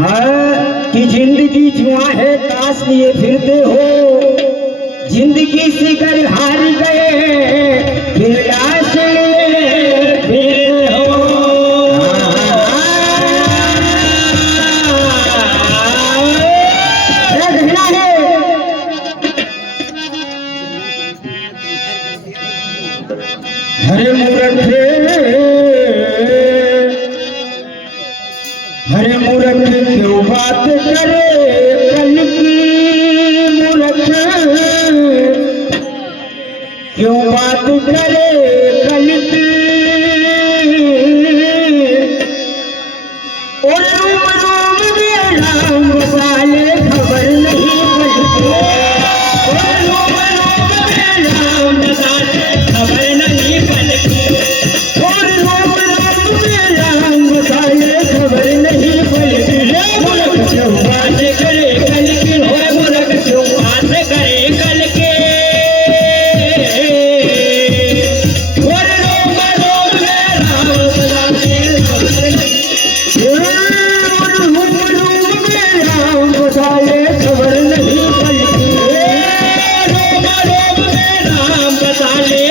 हाँ कि जिंदगी जुआ है ताश लिए फिरते हो, जिंदगी से कर हार गए फिर लाश लिए फिरते हो। घृणा है हरे मूर्ख, हरे मूर्ख क्यों बात करे कल की, मूर्ख क्यों बात करे कल की। और रूम रूम में राम बसाले खबर नहीं पलती, और रूम रूम में राम बसाले खबर नहीं पलती, और रूम रूम में राम बसाले खबर नहीं पलती। मूर्ख क्यों बात करे कल की, हो मूर्ख क्यों बात करे कल के। और रूम रूम में राम बसाले खबर नहीं, और रूम रूम में राम बसाले खबर नहीं पलती, रूम रूम में राम बसाले